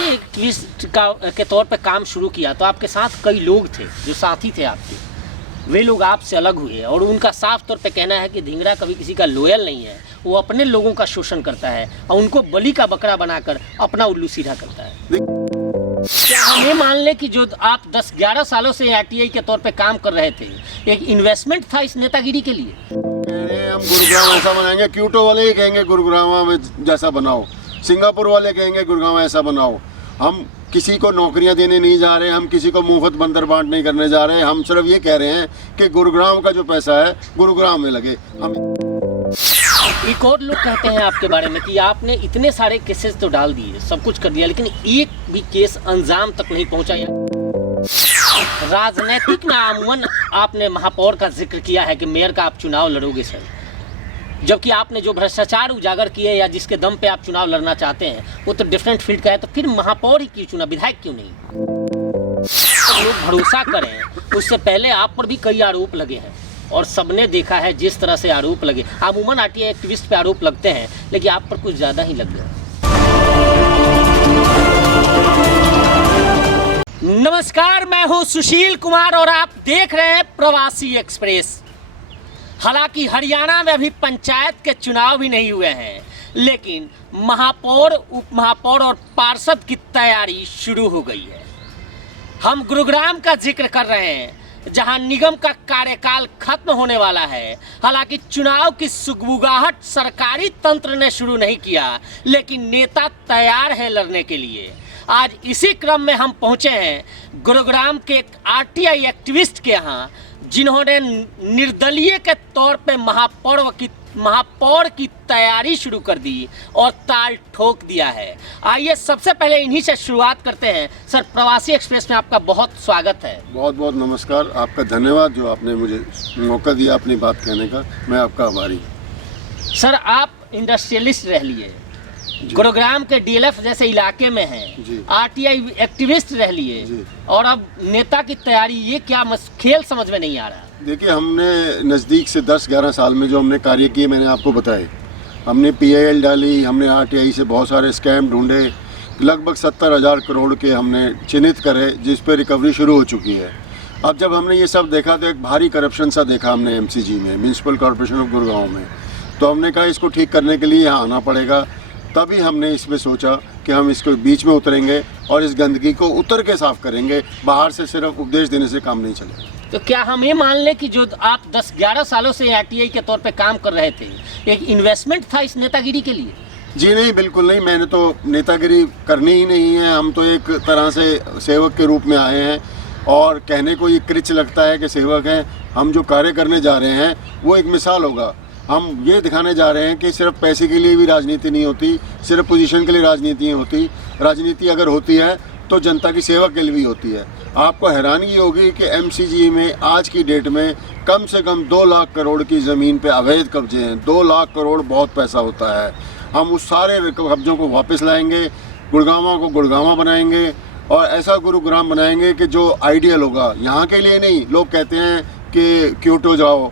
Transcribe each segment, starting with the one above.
आपने एक ट्विस्ट के तौर पे काम शुरू किया तो आपके साथ कई लोग थे जो साथी थे आपके, वे लोग आपसे अलग हुए और उनका साफ तौर पे कहना है कि धिंगरा कभी किसी का लॉयल नहीं है, वो अपने लोगों का शोषण करता है और उनको बलि का बकरा बनाकर अपना उल्लू सीधा करता है। क्या हम ये मान लें कि जो आप 10-11 सालों से आरटीआई के तौर पे काम कर रहे थे, एक इन्वेस्टमेंट था इस नेतागिरी के लिए? हम गुरुग्राम ऐसा बनाएंगे, क्योटो वाले ही कहेंगे गुरुग्राम में जैसा बनाओ, सिंगापुर वाले कहेंगे गुरुग्राम ऐसा बनाओ। हम किसी को नौकरियां देने नहीं जा रहे, हम किसी को मुफ्त बंदर बांट नहीं करने जा रहे, हम सिर्फ ये कह रहे हैं कि गुरुग्राम का जो पैसा है गुरुग्राम में लगे। हम एक और लोग कहते हैं आपके बारे में कि आपने इतने सारे केसेस तो डाल दिए, सब कुछ कर दिया, लेकिन एक भी केस अंजाम तक नहीं पहुंचा। राजनीतिक में आमूमन आपने महापौर का जिक्र किया है कि मेयर का आप चुनाव लड़ोगे सर, जबकि आपने जो भ्रष्टाचार उजागर किए या जिसके दम पे आप चुनाव लड़ना चाहते हैं वो तो डिफरेंट फील्ड का है, तो फिर महापौर ही क्यों चुना, विधायक क्यों नहीं? तो लोग भरोसा करें, उससे पहले आप पर भी कई आरोप लगे हैं और सबने देखा है जिस तरह से आरोप लगे। अमूमन आरटीआई एक्टिविस्ट पे आरोप लगते हैं, लेकिन आप पर कुछ ज़्यादा ही लग गया। नमस्कार, मैं हूं सुशील कुमार और आप देख रहे हैं प्रवासी एक्सप्रेस। हालांकि हरियाणा में अभी पंचायत के चुनाव भी नहीं हुए हैं, लेकिन महापौर, उप महापौर और पार्षद की तैयारी शुरू हो गई है। हम गुरुग्राम का जिक्र कर रहे हैं जहां निगम का कार्यकाल खत्म होने वाला है। हालांकि चुनाव की सुगबुगाहट सरकारी तंत्र ने शुरू नहीं किया, लेकिन नेता तैयार है लड़ने के लिए। आज इसी क्रम में हम पहुंचे हैं गुरुग्राम के एक आरटीआई एक्टिविस्ट के यहाँ, जिन्होंने निर्दलीय के तौर पे महापौर की तैयारी शुरू कर दी और ताल ठोक दिया है। आइए सबसे पहले इन्हीं से शुरुआत करते हैं। सर, प्रवासी एक्सप्रेस में आपका बहुत स्वागत है। बहुत बहुत नमस्कार, आपका धन्यवाद जो आपने मुझे मौका दिया अपनी बात कहने का, मैं आपका आभारी हूँ। सर, आप इंडस्ट्रियलिस्ट रह लिए, गुरुग्राम के डीएलएफ जैसे इलाके में हैं, आरटीआई एक्टिविस्ट रह लिए और अब नेता की तैयारी, ये क्या खेल समझ में नहीं आ रहा? देखिए, हमने नज़दीक से 10-11 साल में जो हमने कार्य किए मैंने आपको बताए। हमने पीआईएल डाली, हमने आरटीआई से बहुत सारे स्कैम ढूंढे, लगभग 70,000 करोड़ के हमने चिन्हित करे, जिस पर रिकवरी शुरू हो चुकी है। अब जब हमने ये सब देखा तो एक भारी करप्शन सा देखा हमने एमसीजी में, म्यूनसिपल कॉरपोरेशन ऑफ गुरुग्राम में। तो हमने कहा इसको ठीक करने के लिए यहाँ आना पड़ेगा। तभी हमने इसमें सोचा कि हम इसको बीच में उतरेंगे और इस गंदगी को उतर के साफ करेंगे, बाहर से सिर्फ उपदेश देने से काम नहीं चलेगा। तो क्या हम ये मान लें कि जो आप 10-11 सालों से आरटीआई के तौर पे काम कर रहे थे, एक इन्वेस्टमेंट था इस नेतागिरी के लिए? जी नहीं, बिल्कुल नहीं। मैंने तो नेतागिरी करनी ही नहीं है। हम तो एक तरह से सेवक के रूप में आए हैं और कहने को ये क्रिच लगता है कि सेवक हैं। हम जो कार्य करने जा रहे हैं वो एक मिसाल होगा। हम ये दिखाने जा रहे हैं कि सिर्फ पैसे के लिए भी राजनीति नहीं होती, सिर्फ पोजीशन के लिए राजनीति नहीं होती। राजनीति अगर होती है तो जनता की सेवा के लिए भी होती है। आपको हैरानी होगी कि एमसीजी में आज की डेट में कम से कम 2 लाख करोड़ की ज़मीन पे अवैध कब्जे हैं। 2 लाख करोड़ बहुत पैसा होता है। हम उस सारे कब्जों को वापस लाएंगे, गुड़गांव को गुड़गांव बनाएंगे और ऐसा गुरुग्राम बनाएंगे कि जो आइडियल होगा यहाँ के लिए नहीं। लोग कहते हैं कि क्योटो जाओ,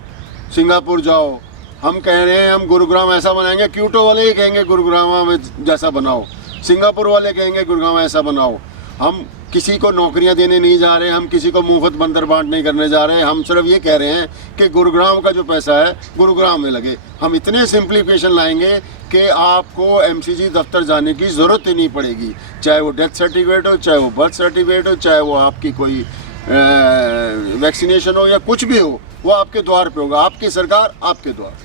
सिंगापुर जाओ, हम कह रहे हैं हम गुरुग्राम ऐसा बनाएंगे, क्योटो वाले ही कहेंगे गुरुग्राम में जैसा बनाओ, सिंगापुर वाले कहेंगे गुरुग्राम ऐसा बनाओ। हम किसी को नौकरियां देने नहीं जा रहे, हम किसी को मुफ्त बंदर बांट नहीं करने जा रहे, हम सिर्फ ये कह रहे हैं कि गुरुग्राम का जो पैसा है गुरुग्राम में लगे। हम इतने सिंप्लीफिकेशन लाएंगे कि आपको एमसीजी दफ्तर जाने की ज़रूरत ही नहीं पड़ेगी, चाहे वो डेथ सर्टिफिकेट हो, चाहे वो बर्थ सर्टिफिकेट हो, चाहे वो आपकी कोई वैक्सीनेशन हो या कुछ भी हो, वो आपके द्वार पे होगा। आपकी सरकार आपके द्वार।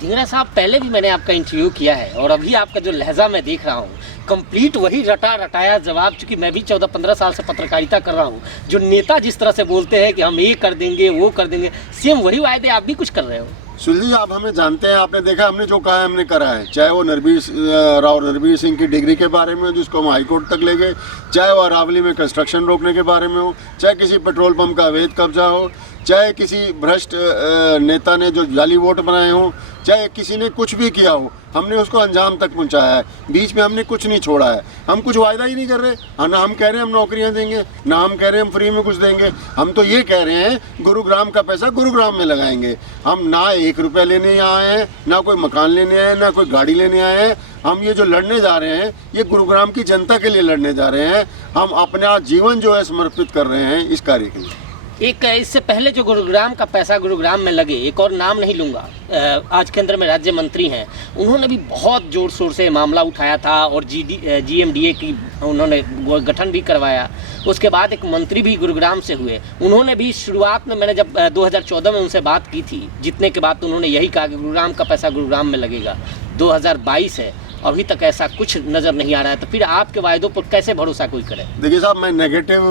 धिंगरा साहब, पहले भी मैंने आपका इंटरव्यू किया है और अभी आपका जो लहजा मैं देख रहा हूँ, कंप्लीट वही रटाया जवाब। चूँकि मैं भी 14-15 साल से पत्रकारिता कर रहा हूँ, जो नेता जिस तरह से बोलते हैं कि हम ये कर देंगे वो कर देंगे, सेम वही वायदे आप भी कुछ कर रहे हो। सुनील जी, आप हमें जानते हैं, आपने देखा हमने जो कहा है हमने करा है। चाहे वो नरबीर सिंह की डिग्री के बारे में हो जिसको हम हाईकोर्ट तक ले गए, चाहे वो अरावली में कंस्ट्रक्शन रोकने के बारे में हो, चाहे किसी पेट्रोल पंप का अवैध कब्जा हो, चाहे किसी भ्रष्ट नेता ने जो जाली वोट बनाए हों, चाहे किसी ने कुछ भी किया हो, हमने उसको अंजाम तक पहुंचाया है। बीच में हमने कुछ नहीं छोड़ा है। हम कुछ वायदा ही नहीं कर रहे। ना हम कह रहे हैं हम नौकरियां देंगे, ना हम कह रहे हैं हम फ्री में कुछ देंगे। हम तो ये कह रहे हैं गुरुग्राम का पैसा गुरुग्राम में लगाएंगे। हम ना 1 रुपया लेने आए हैं, ना कोई मकान लेने आए हैं, ना कोई गाड़ी लेने आए हैं। हम ये जो लड़ने जा रहे हैं ये गुरुग्राम की जनता के लिए लड़ने जा रहे हैं। हम अपना जीवन जो है समर्पित कर रहे हैं इस कार्य के लिए। एक इससे पहले जो गुरुग्राम का पैसा गुरुग्राम में लगे, एक और नाम नहीं लूँगा, आज केंद्र में राज्य मंत्री हैं, उन्होंने भी बहुत ज़ोर शोर से मामला उठाया था और GMDA की उन्होंने गठन भी करवाया। उसके बाद एक मंत्री भी गुरुग्राम से हुए। उन्होंने भी शुरुआत में, मैंने जब 2014 में उनसे बात की थी, जीतने के बाद उन्होंने यही कहा कि गुरुग्राम का पैसा गुरुग्राम में लगेगा। 2022 है, अभी तक ऐसा कुछ नज़र नहीं आ रहा है, तो फिर आपके वायदों पर कैसे भरोसा कोई करे? देखिए साहब, मैं नेगेटिव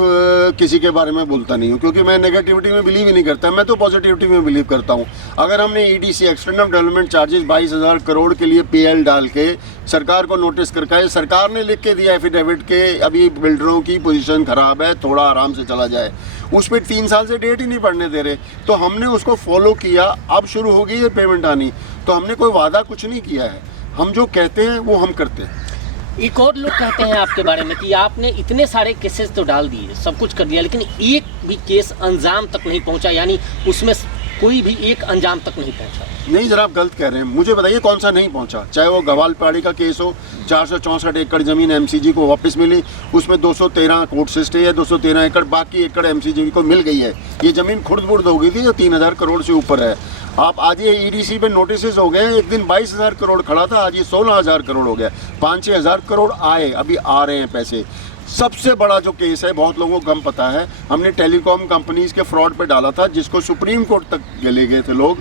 किसी के बारे में बोलता नहीं हूँ, क्योंकि मैं नेगेटिविटी में बिलीव ही नहीं करता। मैं तो पॉजिटिविटी में बिलीव करता हूँ। अगर हमने EDC extended development charges 22,000 crore के लिए PL डाल के सरकार को नोटिस करके, सरकार ने लिख के दिया एफिडेविट के अभी बिल्डरों की पोजीशन खराब है, थोड़ा आराम से चला जाए, उस पर 3 साल से डेट ही नहीं बढ़ने दे रहे, तो हमने उसको फॉलो किया। अब शुरू हो गई है पेमेंट आनी, तो हमने कोई वादा कुछ नहीं किया है। हम जो कहते हैं वो हम करते हैं। एक और लोग कहते हैं आपके बारे में कि आपने इतने सारे केसेस तो डाल दिए, सब कुछ कर दिया, लेकिन एक भी केस अंजाम तक नहीं पहुंचा, यानी उसमें कोई भी एक अंजाम तक नहीं पहुंचा। नहीं जरा, आप गलत कह रहे हैं। मुझे बताइए कौन सा नहीं पहुंचा। चाहे वो गवालपाड़ी का केस हो, 464 एकड़ जमीन MCG को वापस मिली, उसमें 213 कोर्ट से स्टे है, 213 एकड़, बाकी एकड़ MCG को मिल गई है। ये जमीन खुर्द-बुर्द हो गई थी जो 3,000 करोड़ से ऊपर है। आप आज ये EDC पे नोटिस हो गए, एक दिन 22,000 करोड़ खड़ा था, आज ये 16,000 करोड़ हो गया। 5-6 हज़ार करोड़ आए, अभी आ रहे हैं पैसे। सबसे बड़ा जो केस है, बहुत लोगों को कम पता है, हमने टेलीकॉम कंपनीज के फ्रॉड पे डाला था, जिसको सुप्रीम कोर्ट तक ले गए थे लोग।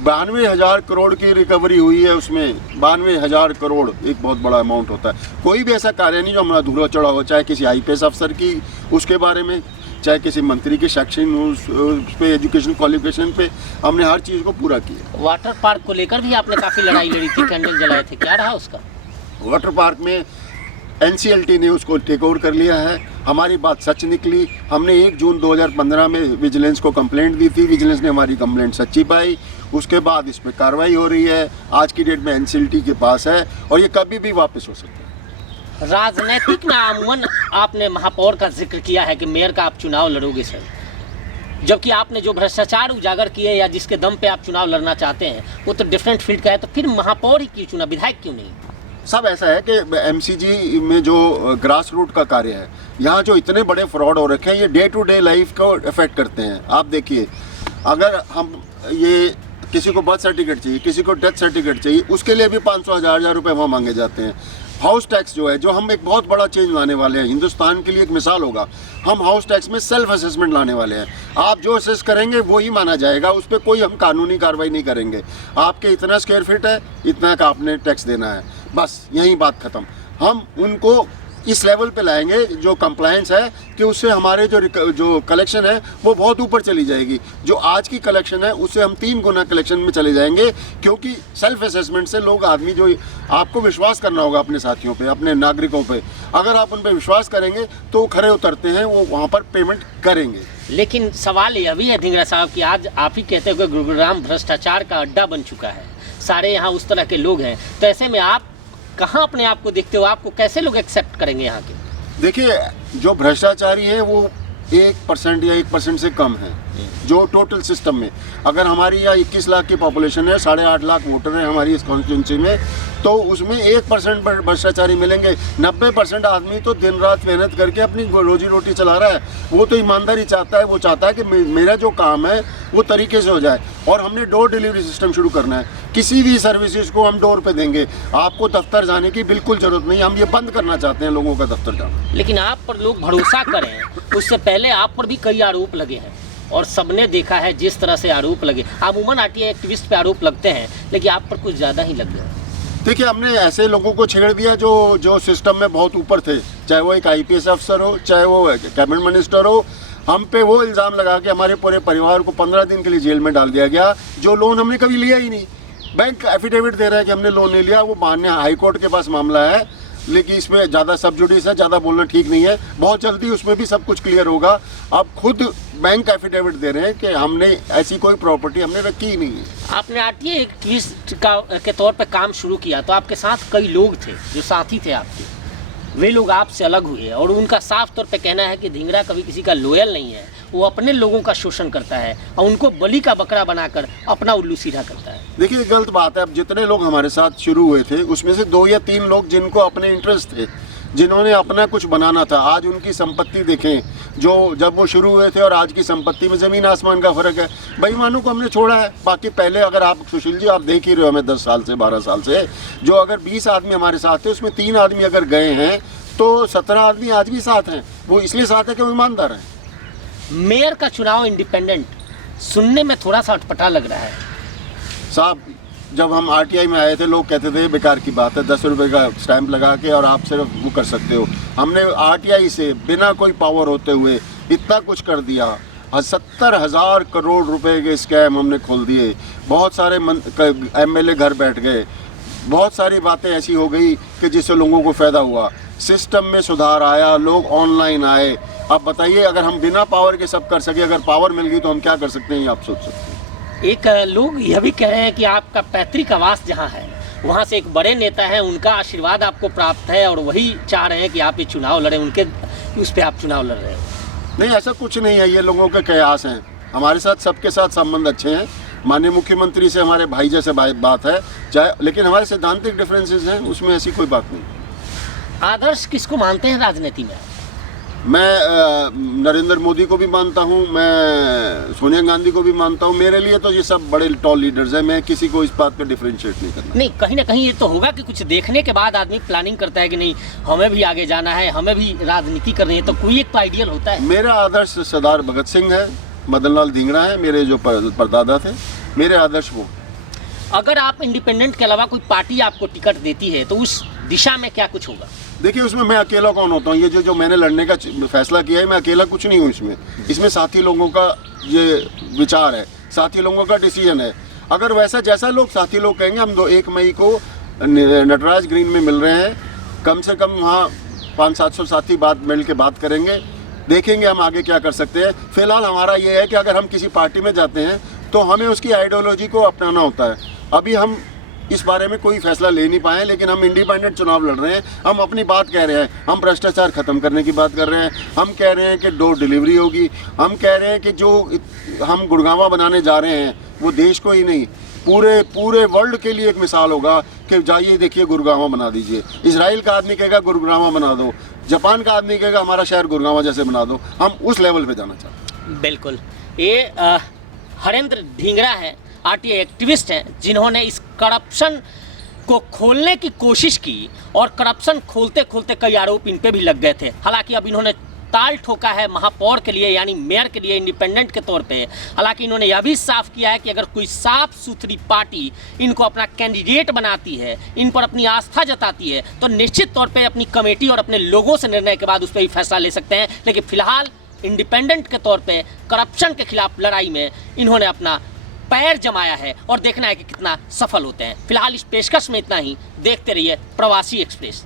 92,000 करोड़ की रिकवरी हुई है उसमें। 92,000 करोड़ एक बहुत बड़ा अमाउंट होता है। कोई भी ऐसा कार्य नहीं जो हमारा अधूरा चढ़ा हो, चाहे किसी IPS अफसर की उसके बारे में, चाहे किसी मंत्री के शैक्षणिक उस पे, एजुकेशन क्वालिफिकेशन पे, हमने हर चीज़ को पूरा किया। वाटर पार्क को लेकर भी आपने काफ़ी लड़ाई लड़ी थी, कैंडल जलाए थे, क्या रहा उसका? वाटर पार्क में NCLT ने उसको टेक ओवर कर लिया है। हमारी बात सच निकली। हमने 1 जून 2015 में विजिलेंस को कंप्लेंट दी थी, विजिलेंस ने हमारी कंप्लेंट सच्ची पाई। उसके बाद इस पर कार्रवाई हो रही है। आज की डेट में NCLT के पास है और ये कभी भी वापस हो सकता है। राजनीतिक में आमूमन आपने महापौर का जिक्र किया है कि मेयर का आप चुनाव लड़ोगे सर, जबकि आपने जो भ्रष्टाचार उजागर किए या जिसके दम पे आप चुनाव लड़ना चाहते हैं वो तो डिफरेंट फील्ड का है, तो फिर महापौर ही क्यों चुना, विधायक क्यों नहीं? सब ऐसा है कि MCG में जो ग्रास रूट का कार्य है, यहाँ जो इतने बड़े फ्रॉड हो रखे हैं, ये डे टू डे लाइफ को इफेक्ट करते हैं। आप देखिए, अगर हम ये किसी को बर्थ सर्टिफिकेट चाहिए, किसी को डेथ सर्टिफिकेट चाहिए, उसके लिए भी 500-1000 रुपये वहाँ मांगे जाते हैं। हाउस टैक्स जो है, जो हम एक बहुत बड़ा चेंज लाने वाले हैं, हिंदुस्तान के लिए एक मिसाल होगा। हम हाउस टैक्स में सेल्फ असेसमेंट लाने वाले हैं। आप जो असेस करेंगे वो ही माना जाएगा, उस पर कोई हम कानूनी कार्रवाई नहीं करेंगे। आपके इतना स्क्वायर फीट है, इतना का आपने टैक्स देना है, बस यही बात खत्म। हम उनको इस लेवल पे लाएंगे जो कंप्लायंस है, कि उससे हमारे जो कलेक्शन है वो बहुत ऊपर चली जाएगी। जो आज की कलेक्शन है उससे हम 3 गुना कलेक्शन में चले जाएंगे, क्योंकि सेल्फ असेसमेंट से लोग, आदमी जो, आपको विश्वास करना होगा अपने साथियों पे, अपने नागरिकों पे। अगर आप उन पे विश्वास करेंगे तो वो खरे उतरते हैं, वो वहाँ पर पेमेंट करेंगे। लेकिन सवाल यह भी है धिंगरा साहब कि आज आप ही कहते हो कि गुरुग्राम भ्रष्टाचार का अड्डा बन चुका है, सारे यहाँ उस तरह के लोग हैं, तो ऐसे में आप कहाँ अपने आप को देखते हो? आपको कैसे लोग एक्सेप्ट करेंगे यहाँ के? देखिए, जो भ्रष्टाचारी है वो 1% या 1% से कम है जो टोटल सिस्टम में। अगर हमारी यहाँ 21 लाख की पॉपुलेशन है, 8.5 लाख वोटर हैं हमारी इस कॉन्स्टिट्यूंसी में, तो उसमें 1% भ्रष्टाचारी मिलेंगे। 90% आदमी तो दिन रात मेहनत करके अपनी रोजी रोटी चला रहा है। वो तो ईमानदारी चाहता है, वो चाहता है कि मेरा जो काम है वो तरीके से हो जाए। और हमने डोर डिलीवरी सिस्टम शुरू करना है। किसी भी सर्विसेज को हम डोर पे देंगे, आपको दफ्तर जाने की बिल्कुल जरूरत नहीं। हम ये बंद करना चाहते हैं लोगों का दफ्तर जाना। लेकिन आप पर लोग भरोसा करें, उससे पहले आप पर भी कई आरोप लगे हैं और सबने देखा है जिस तरह से आरोप लगे। अमूमन RTI एक्टिविस्ट पे आरोप लगते हैं, लेकिन आप पर कुछ ज़्यादा ही लग गए। देखिए, हमने ऐसे लोगों को छेड़ दिया जो सिस्टम में बहुत ऊपर थे, चाहे वो एक IPS अफसर हो, चाहे वो कैबिनेट मिनिस्टर हो। हम पे वो इल्ज़ाम लगा के हमारे पूरे परिवार को 15 दिन के लिए जेल में डाल दिया गया, जो लोन हमने कभी लिया ही नहीं। बैंक एफिडेविट दे रहा है कि हमने लोन नहीं लिया। वो माननीय हाईकोर्ट के पास मामला है, लेकिन इसमें ज़्यादा सब जुडिस है, ज़्यादा बोलना ठीक नहीं है। बहुत जल्दी उसमें भी सब कुछ क्लियर होगा। अब खुद बैंक एफिडेविट दे रहे हैं कि हमने ऐसी कोई प्रॉपर्टी हमने रखी ही नहीं है। आपने RTI एक्टिविस्ट के तौर पे काम शुरू किया तो आपके साथ कई लोग थे जो साथी थे आपके, वे लोग आपसे अलग हुए और उनका साफ तौर पे कहना है कि धिंगरा कभी किसी का लॉयल नहीं है वो अपने लोगों का शोषण करता है और उनको बलि का बकरा बनाकर अपना उल्लू सीधा करता है। देखिए गलत बात है। अब जितने लोग हमारे साथ शुरू हुए थे उसमें से 2 या 3 लोग जिनको अपने इंटरेस्ट थे, जिन्होंने अपना कुछ बनाना था, आज उनकी संपत्ति देखें, जो जब वो शुरू हुए थे और आज की संपत्ति में ज़मीन आसमान का फ़र्क है। बेईमानों को हमने छोड़ा है। बाकी पहले अगर आप सुशील जी आप देख ही रहे हो हमें 10 साल से 12 साल से, जो अगर 20 आदमी हमारे साथ थे उसमें 3 आदमी अगर गए हैं तो 17 आदमी आज भी साथ हैं। वो इसलिए साथ है कि वो ईमानदार हैं। मेयर का चुनाव इंडिपेंडेंट सुनने में थोड़ा सा अटपटा लग रहा है साहब। जब हम आरटीआई में आए थे लोग कहते थे बेकार की बात है, 10 रुपये का स्टैंप लगा के और आप सिर्फ वो कर सकते हो। हमने आरटीआई से बिना कोई पावर होते हुए इतना कुछ कर दिया। 70,000 करोड़ रुपए के स्कैम हमने खोल दिए। बहुत सारे एमएलए घर बैठ गए। बहुत सारी बातें ऐसी हो गई कि जिससे लोगों को फ़ायदा हुआ। सिस्टम में सुधार आया, लोग ऑनलाइन आए। अब बताइए अगर हम बिना पावर के सब कर सके, अगर पावर मिल गई तो हम क्या कर सकते हैं, ये आप सोच सकते हैं। एक लोग यह भी कह रहे हैं कि आपका पैतृक आवास जहां है वहां से एक बड़े नेता हैं, उनका आशीर्वाद आपको प्राप्त है और वही चाह रहे हैं कि आप ये चुनाव लड़ें, उनके उस पर आप चुनाव लड़ रहे हैं। नहीं, ऐसा कुछ नहीं है। ये लोगों के कयास हैं। हमारे साथ सबके साथ संबंध अच्छे हैं। माननीय मुख्यमंत्री से हमारे भाई जैसे बात है चाहे, लेकिन हमारे सैद्धांतिक डिफरेंसेस हैं, उसमें ऐसी कोई बात नहीं। आदर्श किसको मानते हैं राजनीति में? मैं नरेंद्र मोदी को भी मानता हूँ, मैं सोनिया गांधी को भी मानता हूँ। मेरे लिए तो ये सब बड़े टॉल लीडर्स हैं। मैं किसी को इस बात पे डिफरेंशिएट नहीं करना। नहीं, कहीं ना कहीं ये तो होगा कि कुछ देखने के बाद आदमी प्लानिंग करता है कि नहीं हमें भी आगे जाना है, हमें भी राजनीति करनी है, तो कोई एक तो आइडियल होता है। मेरा आदर्श सरदार भगत सिंह है, मदन लाल धिंगड़ा है, मेरे जो परदादा थे, मेरे आदर्श वो। अगर आप इंडिपेंडेंट के अलावा कोई पार्टी आपको टिकट देती है तो उस दिशा में क्या कुछ होगा? देखिए उसमें मैं अकेला कौन होता हूँ। ये जो मैंने लड़ने का फैसला किया है, मैं अकेला कुछ नहीं हूँ इसमें साथी लोगों का ये विचार है, साथी लोगों का डिसीजन है। अगर वैसा जैसा लोग साथी लोग कहेंगे, हम 1 मई को नटराज ग्रीन में मिल रहे हैं, कम से कम वहाँ 500-700 साथी मिल के बात करेंगे, देखेंगे हम आगे क्या कर सकते हैं। फिलहाल हमारा ये है कि अगर हम किसी पार्टी में जाते हैं तो हमें उसकी आइडियोलॉजी को अपनाना होता है। अभी हम इस बारे में कोई फैसला ले नहीं पाए, लेकिन हम इंडिपेंडेंट चुनाव लड़ रहे हैं। हम अपनी बात कह रहे हैं, हम भ्रष्टाचार खत्म करने की बात कर रहे हैं। हम कह रहे हैं कि डोर डिलीवरी होगी। हम कह रहे हैं कि जो हम गुड़गांवा बनाने जा रहे हैं वो देश को ही नहीं पूरे वर्ल्ड के लिए एक मिसाल होगा कि जाइए देखिए गुड़गांवा बना दीजिए। इजराइल का आदमी कहेगा गुड़गांवा बना दो, जापान का आदमी कहेगा हमारा शहर गुड़गांवा जैसे बना दो। हम उस लेवल पे जाना चाहते हैं। बिल्कुल। ये हरेंद्र ढींगरा है, आरटीआई एक्टिविस्ट हैं, जिन्होंने इस करप्शन को खोलने की कोशिश की और करप्शन खोलते खोलते कई आरोप इन पे भी लग गए थे। हालांकि अब इन्होंने ताल ठोका है महापौर के लिए यानी मेयर के लिए इंडिपेंडेंट के तौर पे। हालांकि इन्होंने यह भी साफ किया है कि अगर कोई साफ सुथरी पार्टी इनको अपना कैंडिडेट बनाती है, इन पर अपनी आस्था जताती है, तो निश्चित तौर पे अपनी कमेटी और अपने लोगों से निर्णय के बाद उस पर ही फैसला ले सकते हैं। लेकिन फिलहाल इंडिपेंडेंट के तौर पे करप्शन के खिलाफ लड़ाई में इन्होंने अपना पैर जमाया है और देखना है कि कितना सफल होते हैं। फिलहाल इस पेशकश में इतना ही। देखते रहिए प्रवासी एक्सप्रेस।